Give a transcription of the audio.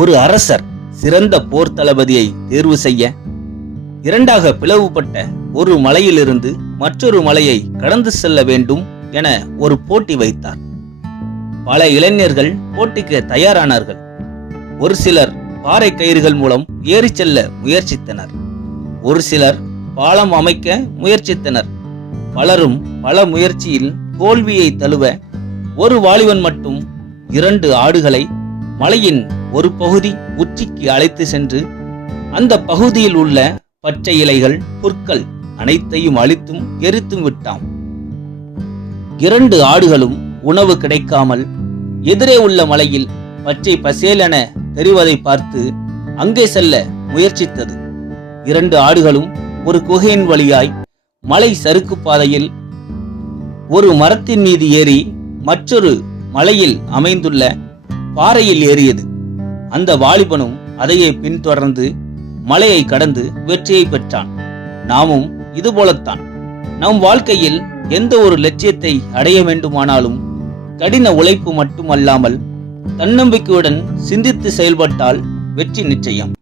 ஒரு அரசர் சிறந்த போர் தளபதியை தேர்வு செய்ய இரண்டாக பிளவுபட்ட ஒரு மலையிலிருந்து மற்றொரு மலையை கடந்து செல்ல வேண்டும் என ஒரு போட்டி வைத்தார். பல இளைஞர்கள் போட்டிக்கு தயாரானார்கள். ஒரு சிலர் பாறை கயிறுகள் மூலம் ஏறிச் செல்ல முயற்சித்தனர். ஒரு சிலர் பாலம் அமைக்க முயற்சித்தனர். பலரும் பல முயற்சியில் தோல்வியை தழுவ ஒரு வாலிபன் மட்டும் இரண்டு ஆடுகளை மலையின் ஒரு பகுதி உச்சிக்கு அழைத்து சென்று அந்த பகுதியில் உள்ள பச்சை இலைகள் புற்கள் அனைத்தையும் அழித்தும் எரித்தும் விட்டான். இரண்டு ஆடுகளும் உணவு கிடைக்காமல் எதிரே உள்ள மலையில் பச்சை பசேலென தெரிவதை பார்த்து அங்கே செல்ல முயற்சித்தது. இரண்டு ஆடுகளும் ஒரு குகையின் வழியாய் மலை சறுக்கு பாதையில் ஒரு மரத்தின் மீது ஏறி மற்றொரு மலையில் அமைந்துள்ள பாறையில் ஏறியது. அந்த வாலிபனும் அதையே பின்தொடர்ந்து மலையை கடந்து வெற்றியை பெற்றான். நாமும் இதுபோலத்தான். நம் வாழ்க்கையில் எந்த ஒரு லட்சியத்தை அடைய வேண்டுமானாலும் கடின உழைப்பு மட்டுமல்லாமல் தன்னம்பிக்கையுடன் சிந்தித்து செயல்பட்டால் வெற்றி நிச்சயம்.